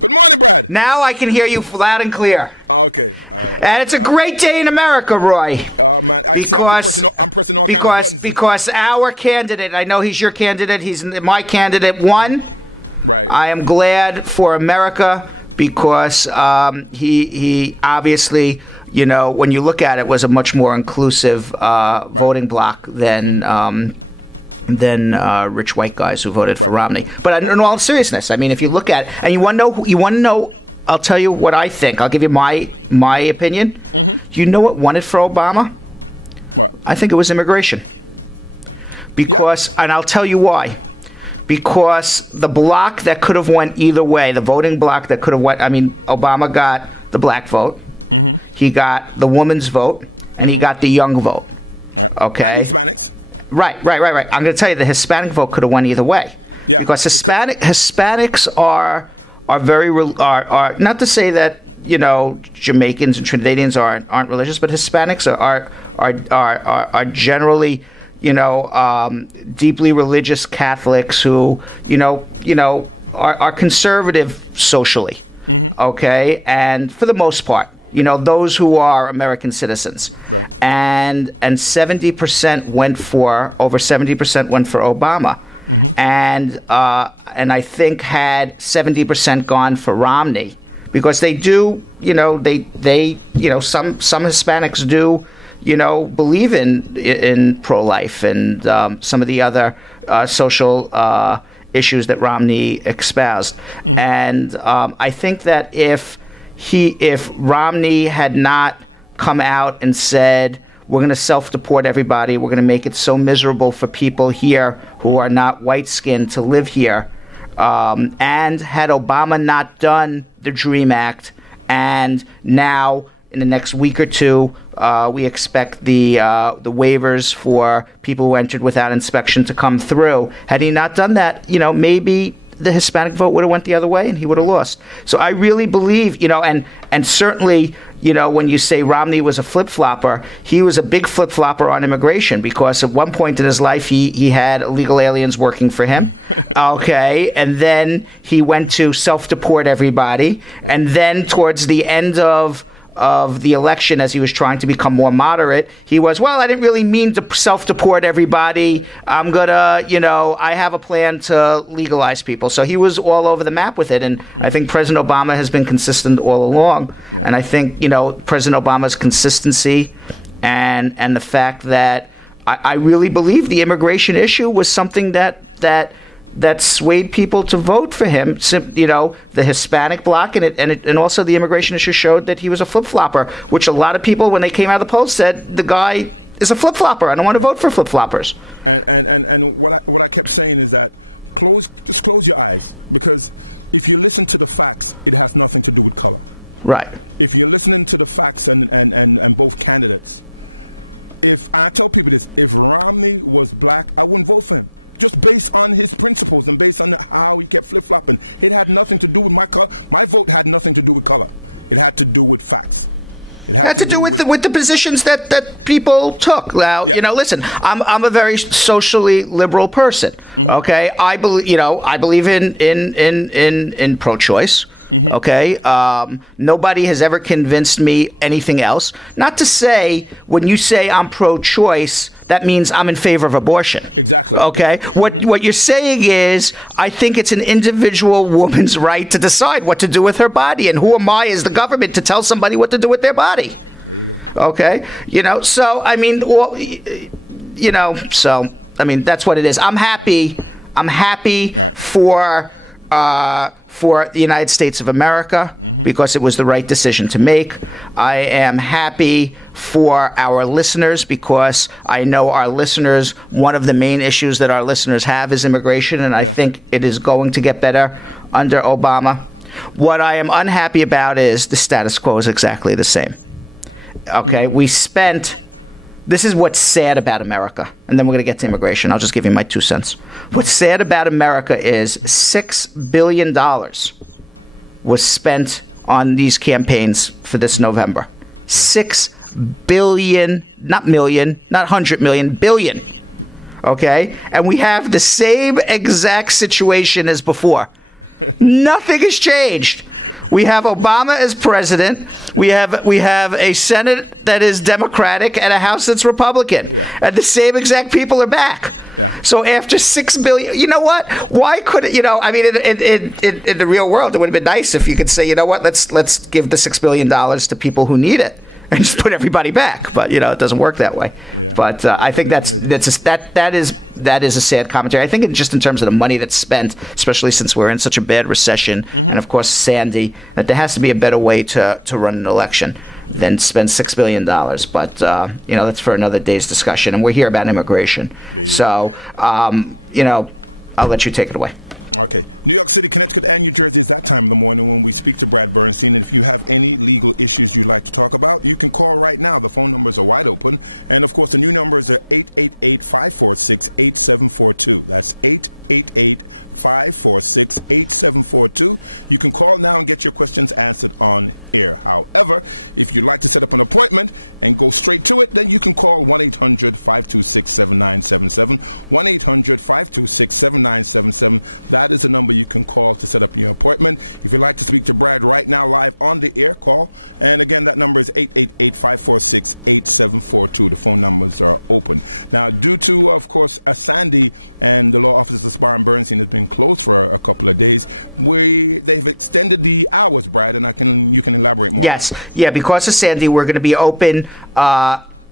Good morning, Brad. Now I can hear you loud and clear. Okay. And it's a great day in America, Roy. Man, I'm pressing all kinds of buttons. Because our candidate, I know he's your candidate, he's my candidate, won. Right. I am glad for America because he obviously, you know, when you look at it, was a much more inclusive voting bloc than rich white guys who voted for Romney. But in all seriousness, I mean, if you look at and you want to know, I'll tell you what I think. I'll give you my opinion. Do you know what won it for Obama? What? I think it was immigration. Because, and I'll tell you why. Because the block that could have went either way, the voting block that could have went, I mean, Obama got the black vote, he got the woman's vote, and he got the young vote. Okay. And Hispanics. Right. I'm going to tell you, the Hispanic vote could have went either way. Yeah. Because Hispanics are very are not to say that, you know, Jamaicans and Trinidadians aren't religious, but Hispanics are generally, you know, deeply religious Catholics who, you know, are conservative socially. Okay, and for the most part, you know, those who are American citizens. Right. And 70% went for Obama. And I think had 70% gone for Romney, because they do, you know, they you know, some Hispanics do, you know, believe in pro-life and some of the other social issues that Romney espoused. And I think that if Romney had not come out and said, we're going to self-deport everybody, we're going to make it so miserable for people here who are not white-skinned to live here, and had Obama not done the DREAM Act, and now in the next week or two, we expect the waivers for people who entered without inspection to come through. Had he not done that, you know, maybe the Hispanic vote would have went the other way and he would have lost. So I really believe, you know, and certainly, you know, when you say Romney was a flip-flopper, he was a big flip-flopper on immigration, because at one point in his life he had illegal aliens working for him. Okay, and then he went to self-deport everybody, and then towards the end of the election, as he was trying to become more moderate, he was, well, I didn't really mean to self-deport everybody. I'm gonna, you know, I have a plan to legalize people. So he was all over the map with it, and I think President Obama has been consistent all along. And I think, you know, President Obama's consistency and the fact that I really believe the immigration issue was something that swayed people to vote for him. You know, the Hispanic bloc and also the immigration issue showed that he was a flip-flopper, which a lot of people, when they came out of the polls, said the guy is a flip-flopper. I don't want to vote for flip-floppers. And what I kept saying is that just close your eyes, because if you listen to the facts, it has nothing to do with color. Right. If you're listening to the facts and both candidates, if I tell people this, if Romney was black, I wouldn't vote for him. Just based on his principles and based on how he kept flip-flopping. It had nothing to do with my color. My vote had nothing to do with color. It had to do with facts. It had to do with the positions that people took. Now, you know, listen, I'm a very socially liberal person. Okay, I believe in pro-choice. Okay, nobody has ever convinced me anything else. Not to say when you say I'm pro-choice, that means I'm in favor of abortion. Exactly. Okay. Exactly. What you're saying is, I think it's an individual woman's right to decide what to do with her body, and who am I as the government to tell somebody what to do with their body? There you go. Okay. You know. So I mean, well, you know. So I mean, that's what it is. I'm happy. I'm happy for the United States of America, because it was the right decision to make. I am happy for our listeners, because I know our listeners, one of the main issues that our listeners have is immigration, and I think it is going to get better under Obama. What I am unhappy about is the status quo is exactly the same. Okay, we spent... This is what's sad about America, and then we're going to get to immigration. I'll just give you my 2 cents. What's sad about America is $6 billion was spent on these campaigns for this November. 6 billion, not million, not 100 million, billion. Okay? And we have the same exact situation as before. Nothing has changed. We have Obama as president. We have a Senate that is Democratic and a House that's Republican. And the same exact people are back. So after $6 billion, you know what? Why could it? I mean, in the real world, it would have been nice if you could say, you know what? Let's give the $6 billion to people who need it and just put everybody back. But it doesn't work that way. But I think that is a sad commentary. I think just in terms of the money that's spent, especially since we're in such a bad recession, and of course Sandy, that there has to be a better way to run an election than spend $6 billion. But that's for another day's discussion. And we're here about immigration. So I'll let you take it away. Okay. New York City, Connecticut, and New Jersey is that time of the morning when we speak to Brad Bernstein. And if you have any legal issues you'd like to talk about, you can call right now. The phone numbers are wide open. And, of course, the new numbers are 888-546-8742. That's 888-546-8742. You can call now and get your questions answered on air. However, if you'd like to set up an appointment and go straight to it, then you can call 1-800-526-7977. 1-800-526-7977. That is the number you can call to set up your appointment. If you'd like to speak to Brad right now live on the air, call. And again, that number is 888-546-8742. The phone numbers are open. Now, due to, of course, Sandy and the law offices of Bar and Bernstein has been closed for a couple of days, they've extended the hours, Brad, and you can elaborate more. Yes. Yeah, because of Sandy, we're going to be open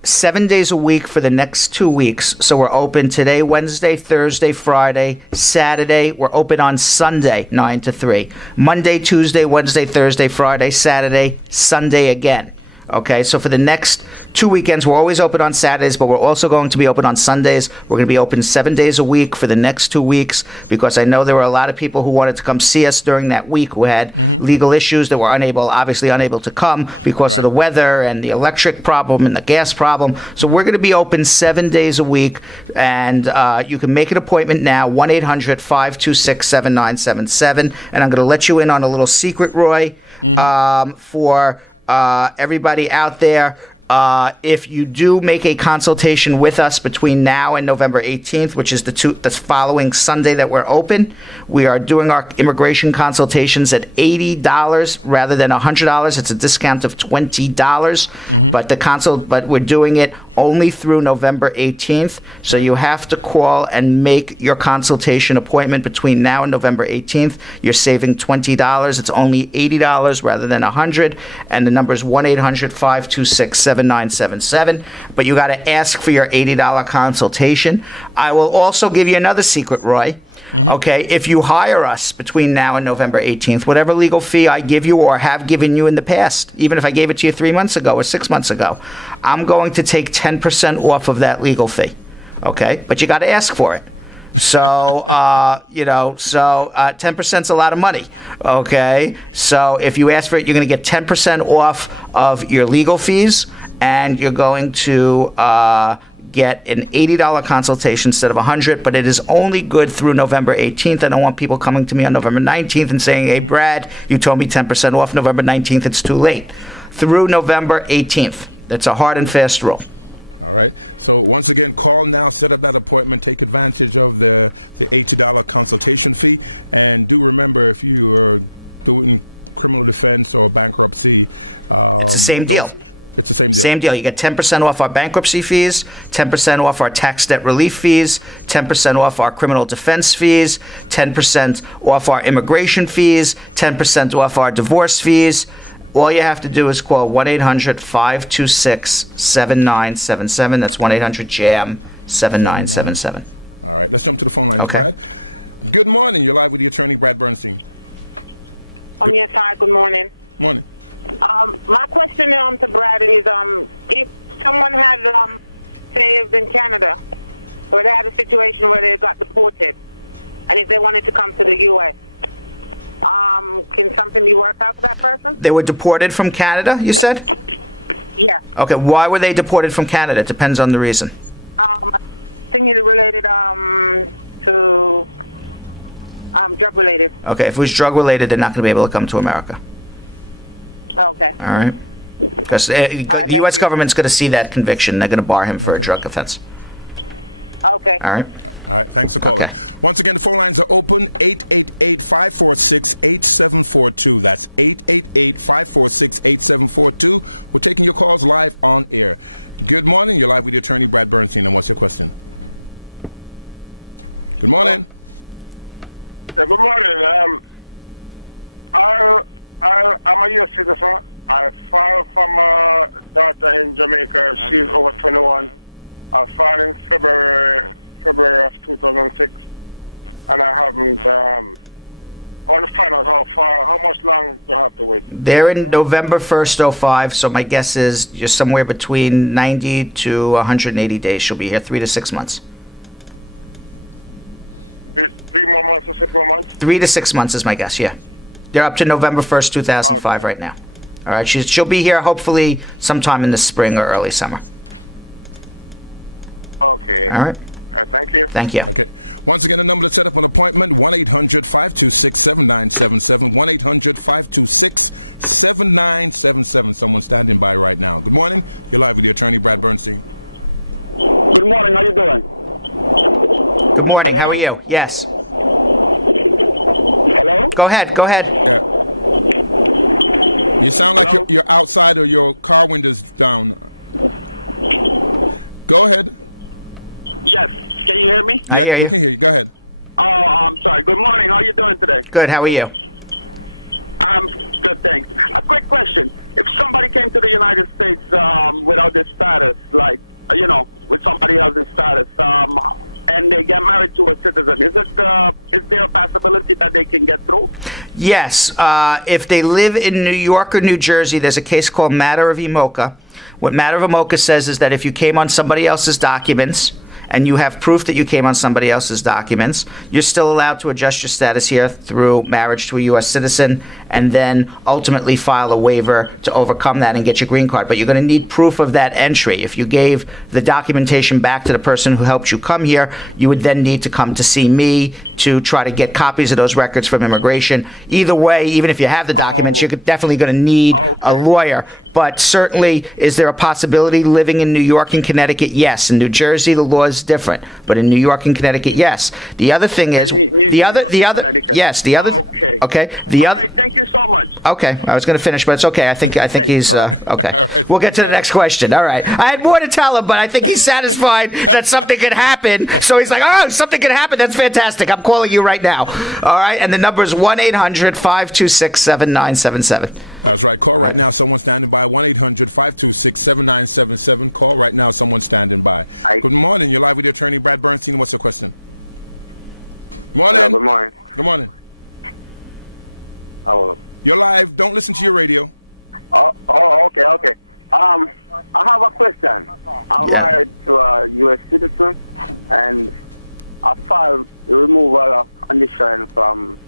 7 days a week for the next 2 weeks. So we're open today, Wednesday, Thursday, Friday, Saturday. We're open on Sunday, 9 to 3. Monday, Tuesday, Wednesday, Thursday, Friday, Saturday, Sunday again. Okay, so for the next 2 weekends, we're always open on Saturdays, but we're also going to be open on Sundays. We're going to be open 7 days a week for the next 2 weeks because I know there were a lot of people who wanted to come see us during that week who had legal issues that were obviously unable to come because of the weather and the electric problem and the gas problem. So we're going to be open 7 days a week, and you can make an appointment now, 1-800-526-7977. And I'm going to let you in on a little secret, Roy, for everybody out there. If you do make a consultation with us between now and November 18th, which is the following Sunday that we're open, we are doing our immigration consultations at $80 rather than $100. It's a discount of $20, but we're doing it only through November 18th. So you have to call and make your consultation appointment between now and November 18th. You're saving $20. It's only $80 rather than $100, and the number is 1-800-526-7977. But you got to ask for your $80 consultation. I will also give you another secret, Roy. Okay, if you hire us between now and November 18th, whatever legal fee I give you or have given you in the past, even if I gave it to you 3 months ago or 6 months ago, I'm going to take 10% off of that legal fee. Okay, but you got to ask for it. So, 10% is a lot of money. Okay, so if you ask for it, you're going to get 10% off of your legal fees, and you're going to get an $80 consultation instead of $100, but it is only good through November 18th. I don't want people coming to me on November 19th and saying, hey, Brad, you told me 10% off November 19th. It's too late. Through November 18th. That's a hard and fast rule. All right. So once again, call now, set up that appointment, take advantage of the $80 consultation fee. And do remember, if you are doing criminal defense or bankruptcy, it's the same deal. It's the same deal. Same deal. You get 10% off our bankruptcy fees, 10% off our tax debt relief fees, 10% off our criminal defense fees, 10% off our immigration fees, 10% off our divorce fees. All you have to do is call 1-800-526-7977. That's 1-800-JAM-7977. All right. Let's jump to the phone lines, Okay. Brad. Good morning. You're live with the attorney, Brad Bernstein. Yes, hi. Good morning. Morning. My question to Brad is, if someone had saved in Canada, or they had a situation where they got deported, and if they wanted to come to the U.S., can something be worked out for that person? They were deported from Canada, you said? Yeah. Okay, why were they deported from Canada? It depends on the reason. I think it's related to drug related. Okay, if it was drug related, they're not going to be able to come to America. Okay. All right. Because the U.S. government's going to see that conviction. They're going to bar him for a drug offense. Okay. All right. All right, thanks for calling. Okay. Once again, the phone lines are open, 888-546-8742. That's 888-546-8742. We're taking your calls live on air. Good morning. You're live with the attorney, Brad Bernstein, and what's your question? Good morning. Good morning. I'm a U.S. citizen. I filed for my daughter in Jamaica. She's over 21. I filed in February of 2006, and I haven't. I want to find out how much long do I have to wait? They're in November 1st, 05, so my guess is you're somewhere between 90 to 180 days. She'll be here 3 to 6 months. 3 more months or 6 more months? 3 to 6 months is my guess, yeah. They're up to November 1st, 2005 right now. All right, she'll be here hopefully sometime in the spring or early summer. Okay. All right. Thank you. Thank you. Okay. Once again, the number to set up an appointment, 1-800-526-7977, 1-800-526-7977. Someone standing by right now. Good morning. You're live with the attorney, Brad Bernstein. Good morning. How you doing? Good morning. How are you? Yes. Hello? Go ahead. Yeah. You sound like you're outside or your car window's down. Go ahead. Yes. Can you hear me? I hear you. We can hear you. Go ahead. Oh, I'm sorry. Good morning. How you doing today? Good. How are you? I'm good, thanks. A quick question. If somebody came to the United States without this status, like, with somebody else's status, and they get married to a citizen, is there a possibility that they can get through? Yes. If they live in New York or New Jersey, there's a case called Matter of Imoca. What Matter of Imoca says is that if you came on somebody else's documents and you have proof that you came on somebody else's documents, you're still allowed to adjust your status here through marriage to a U.S. citizen and then ultimately file a waiver to overcome that and get your green card. But you're going to need proof of that entry. If you gave the documentation back to the person who helped you come here, you would then need to come to see me to try to get copies of those records from immigration. Either way, even if you have the documents, you're definitely going to need a lawyer. But certainly, is there a possibility living in New York and Connecticut? Yes. In New Jersey, the law is different, but in New York and Connecticut, yes. The other thing is Okay. Okay. All right, thank you so much. Okay, I was going to finish, but it's okay. I think he's okay. right. We'll get to the next question. All right. I had more to tell him, but I think he's satisfied that something could happen. So he's like, "Oh, something could happen. That's fantastic. I'm calling you right now." All right, and the number is 1-800-526-7977. That's right. Call right now. Someone standing by. 1-800-526-7977. Call right now. Someone standing by. Good morning. You're live with the attorney, Brad Bernstein. What's your question? Morning. Good morning. Good morning. Oh. You're live. Don't listen to your radio. Okay. I have a question. I'm married to a U.S. citizen, and I filed the removal of condition from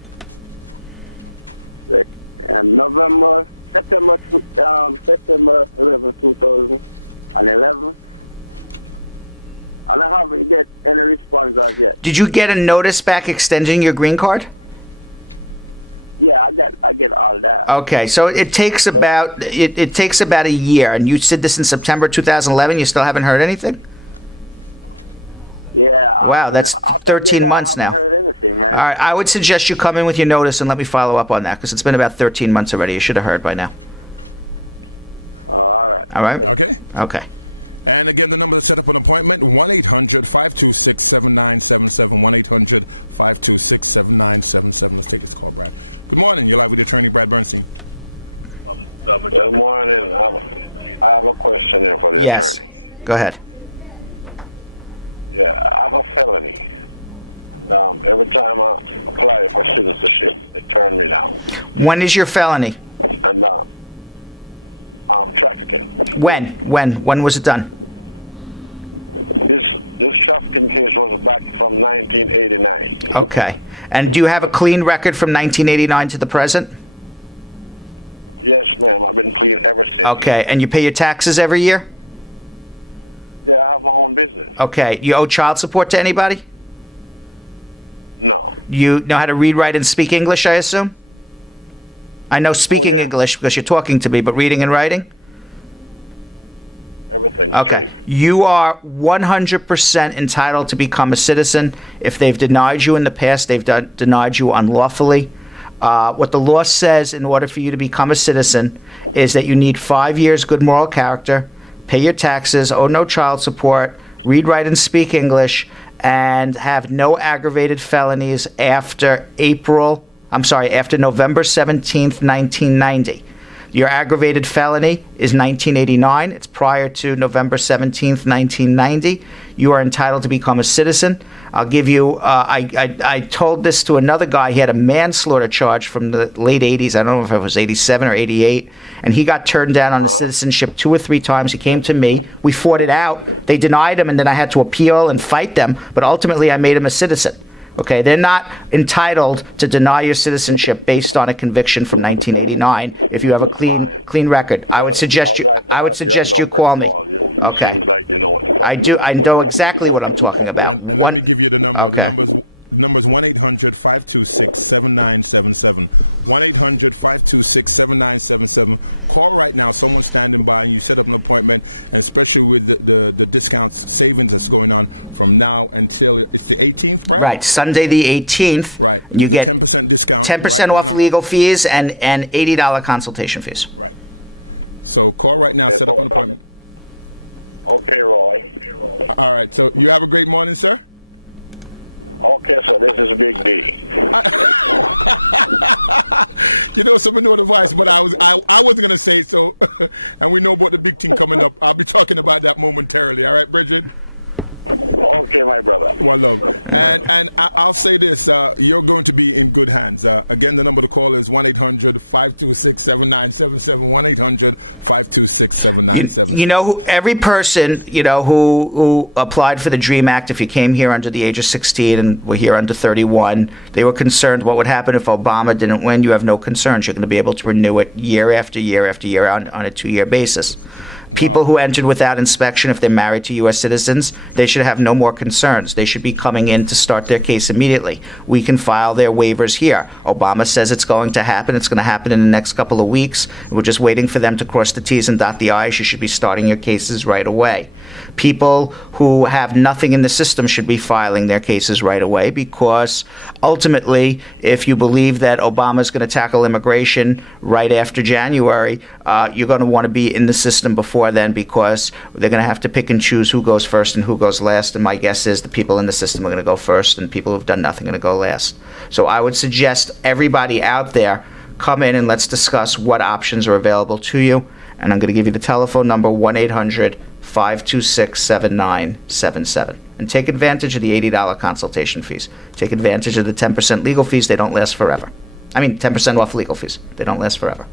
September 11, 2011. And I haven't get any response as yet. Did you get a notice back extending your green card? Yeah, I get all that. Okay, so it takes about it takes about a year, and you said this in September 2011. You still haven't heard anything? Yeah. Wow, that's 13 months now. I haven't heard anything, man. All right, I would suggest you come in with your notice and let me follow up on that because it's been about 13 months already. You should have heard by now. All right. All right. Okay. Okay. And again, the number to set up an appointment, 1-800-526-7977, 1-800-526-7977. Let's take this call, Brad. Good morning. You're live with the attorney, Brad Bernstein. Good morning. I have a question here for the attorney. Go ahead. Yeah, I have a felony. And every time I apply for citizenship, they turn me down. When is your felony? And trafficking. When was it done? This trafficking case was back from 1989. Okay. And do you have a clean record from 1989 to the present? Yes, ma'am. I've been clean ever since. Okay. And you pay your taxes every year? Yeah, I have my own business. Okay. You owe child support to anybody? No. You know how to read, write, and speak English, I assume? I know speaking English because you're talking to me, but reading and writing? Everything's Okay. straight. You are 100% entitled to become a citizen. If they've denied you in the past, they've denied you unlawfully. What the law says in order for you to become a citizen is that you need 5 years good moral character, pay your taxes, owe no child support, read, write, and speak English, and have no aggravated felonies after November 17th, 1990. Your aggravated felony is 1989. It's prior to November 17th, 1990. You are entitled to become a citizen. I'll give you, I told this to another guy. He had a manslaughter charge from the late 80s. I don't know if it was 87 or 88. And he got turned down on his citizenship 2 or 3 times. He came to me. We fought it out. They denied him, and then I had to appeal and fight them. But ultimately, I made him a citizen. Okay, they're not entitled to deny your citizenship based on a conviction from 1989 if you have a clean record. I would suggest you call me. Okay. Seems like you know what you're I do. I know exactly what I'm talking about. And let me give you the number. Okay. The number is 1-800-526-7977. 1-800-526-7977. Call right now. Someone's standing by, and you set up an appointment. And especially with the discounts, savings that's going on from now until it's the 18th, Brad? Right, Sunday the 18th. Right. You There's get a 10% discount. 10% off legal fees and $80 consultation fees. Right. So call right now. Set up an appointment. Okay, Roy. All right. So you have a great morning, sir. Okay, so this is Big D. You know, some know the voice, but I wasn't gonna say it, so. And we know about the big thing coming up. I'll be talking about that momentarily. All right, Bridget. Okay, my brother. Well, love. And I'll say this: you're going to be in good hands. Again, the number to call is 1-800-526-7977. 1-800-526-7977. You know, every person, who applied for the DREAM Act, if you came here under the age of 16 and were here under 31, they were concerned what would happen if Obama didn't win. You have no concerns. You're going to be able to renew it year after year after year on a 2-year basis. People who entered without inspection, if they're married to U.S. citizens, they should have no more concerns. They should be coming in to start their case immediately. We can file their waivers here. Obama says it's going to happen. It's going to happen in the next couple of weeks. We're just waiting for them to cross the T's and dot the I's. You should be starting your cases right away. People who have nothing in the system should be filing their cases right away, because ultimately, if you believe that Obama's going to tackle immigration right after January, you're going to want to be in the system before then, because they're going to have to pick and choose who goes first and who goes last. And my guess is the people in the system are going to go first, and people who've done nothing are going to go last. So I would suggest everybody out there come in and let's discuss what options are available to you. And I'm going to give you the telephone number, 1-800-526-7977. And take advantage of the $80 consultation fees. Take advantage of the 10% legal fees. They don't last forever. 10% off legal fees. They don't last forever.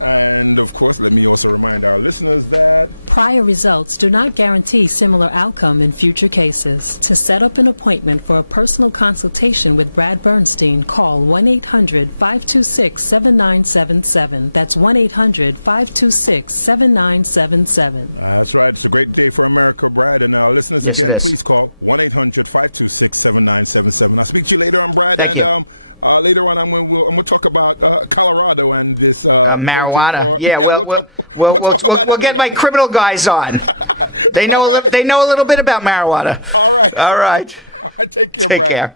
And of course, let me also remind our listeners that prior results do not guarantee similar outcome in future cases. To set up an appointment for a personal consultation with Brad Bernstein, call 1-800-526-7977. That's 1-800-526-7977. That's right. It's a great day for America, Brad. And our listeners, Yes, again, please call 1-800-526-7977. I'll speak to you later on, Brad. Thank you. Later on, I'm going to talk about Colorado and this marijuana. We'll get my criminal guys on. They know a little bit about marijuana. All right. All right. Take care, Take Brad. care.